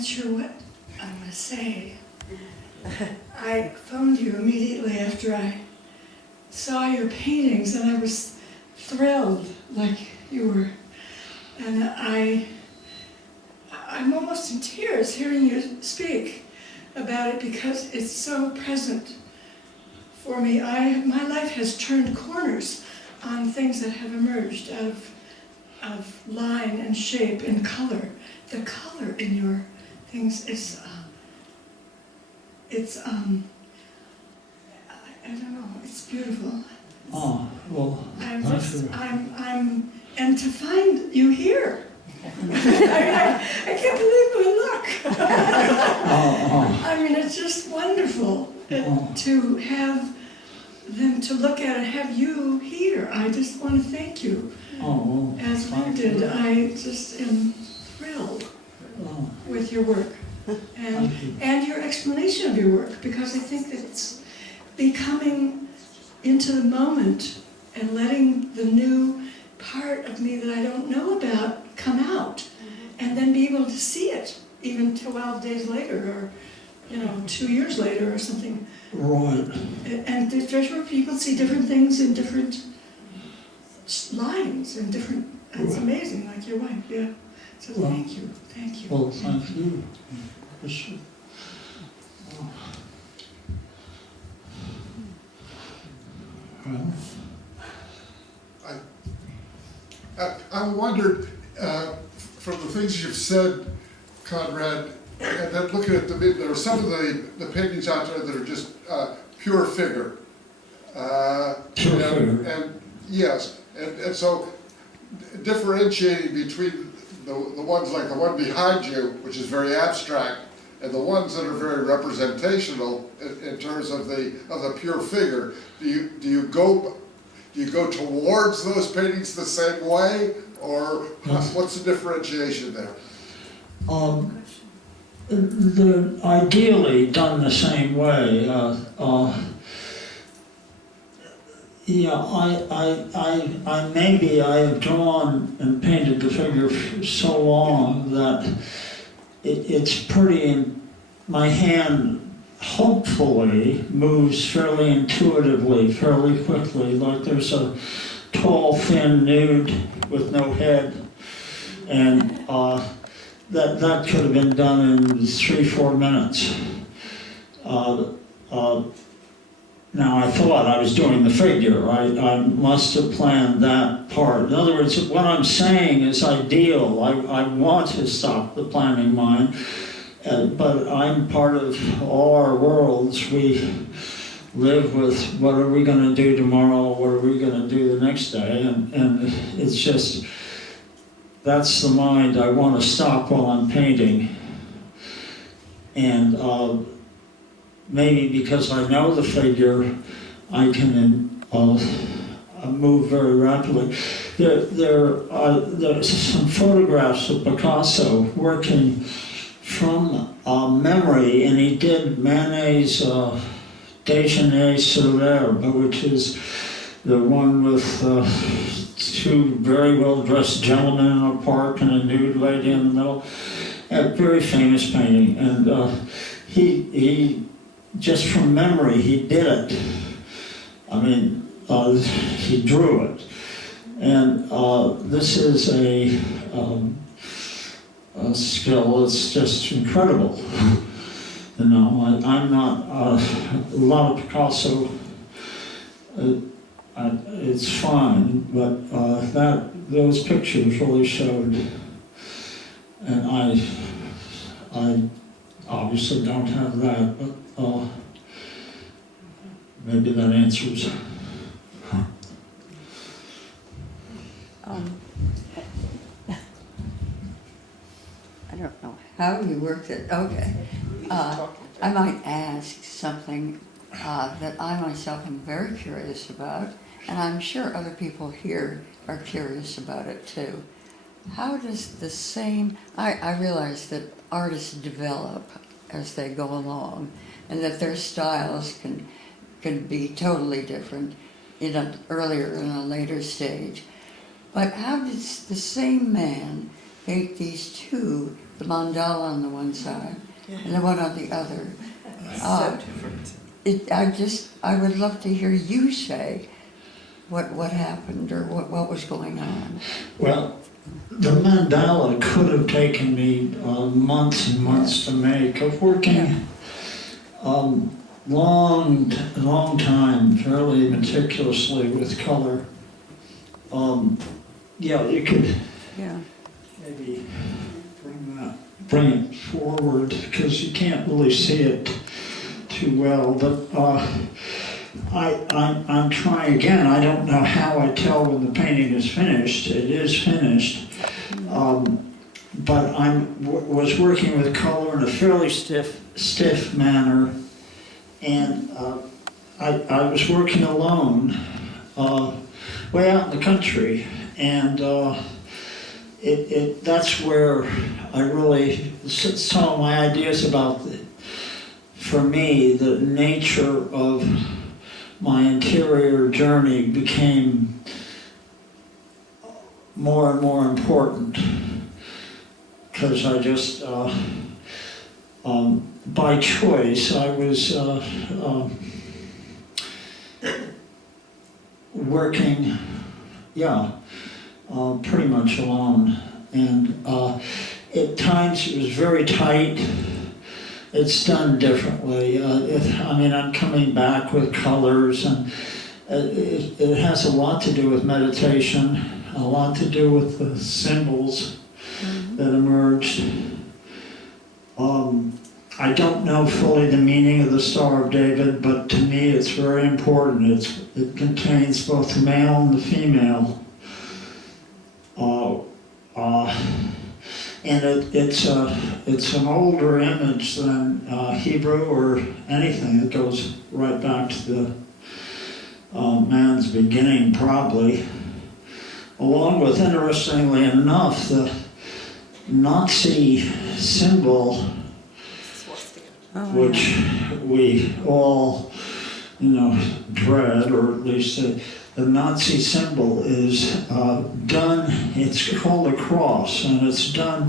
not sure what I'm going to say. I phoned you immediately after I saw your paintings, and I was thrilled, like you were. And I'm almost in tears hearing you speak about it because it's so present for me. My life has turned corners on things that have emerged out of line and shape and color. The color in your things is, I don't know, it's beautiful. Oh, well, And to find you here. I can't believe my luck. I mean, it's just wonderful to have them to look at and have you here. I just want to thank you. As we did, I just am thrilled with your work and your explanation of your work, because I think that it's becoming into the moment and letting the new part of me that I don't know about come out, and then be able to see it even 12 days later, or 2 years later or something. right. And there's where people see different things in different lines and different, it's amazing, like your wife, yeah. So thank you. Well, thank you. Well, I wondered, from the things you've said, Conrad, and then looking at there are some of the paintings out there that are just pure figure. And yes, and so differentiating between the ones like the one behind you, which is very abstract, and the ones that are very representational in terms of the pure figure. Do you go towards those paintings the same way, or what's the differentiation there? They're ideally done the same way. I have drawn and painted the figure for so long that it's pretty, my hand hopefully moves fairly intuitively, fairly quickly, like there's a tall, thin nude with no head, and that could have been done in 3-4 minutes. Now I thought I was doing the figure. I must have planned that part. In other words, what I'm saying is ideal. I want to stop the planning mind, but I'm part of all our worlds. We live with what are we going to do tomorrow, what are we going to do the next day, and it's just, that's the mind I want to stop while I'm painting. And maybe because I know the figure, I can move very rapidly. There's some photographs of Picasso working from memory, and he did Manet's Déjeuner sur l'herbe, which is the one with two very well-dressed gentlemen in a park and a nude lady in the middle. A very famous painting, and he just from memory, he did it. I mean, he drew it. And this is a skill that's just incredible. You know, I'm not, a lot of Picasso, it's fine, but those pictures really showed, and I obviously don't have that, but maybe that answers. I don't know how you worked it. Okay. I might ask something that I myself am very curious about, and I'm sure other people here are curious about it too. How does the same, I realize that artists develop as they go along, and that their styles can be totally different in an earlier and a later stage. But how does the same man paint these two the mandala on the one side and the one on the other. So different. I would love to hear you say what happened or what was going on. Well, the mandala could have taken me months and months to make. Of working long time, fairly meticulously with color. Yeah, you could Yeah. maybe bring it forward because you can't really see it too well. But I'm trying again. I don't know how I tell when the painting is finished. It is finished, but I was working with color in a fairly stiff manner, and I was working alone, way out in the country, and that's where I really some of my ideas about for me the nature of my interior journey became more and more important because I just by choice I was working pretty much alone, and at times it was very tight. It's done differently. I'm coming back with colors, and it has a lot to do with meditation, a lot to do with the symbols that emerged. I don't know fully the meaning of the Star of David, but to me it's very important. It contains both the male and the female. And it's an older image than Hebrew or anything. It goes right back to the man's beginning, probably. Along with, interestingly enough, the Nazi symbol, which we all, dread, or at least the Nazi symbol is done, it's called a cross, and it's done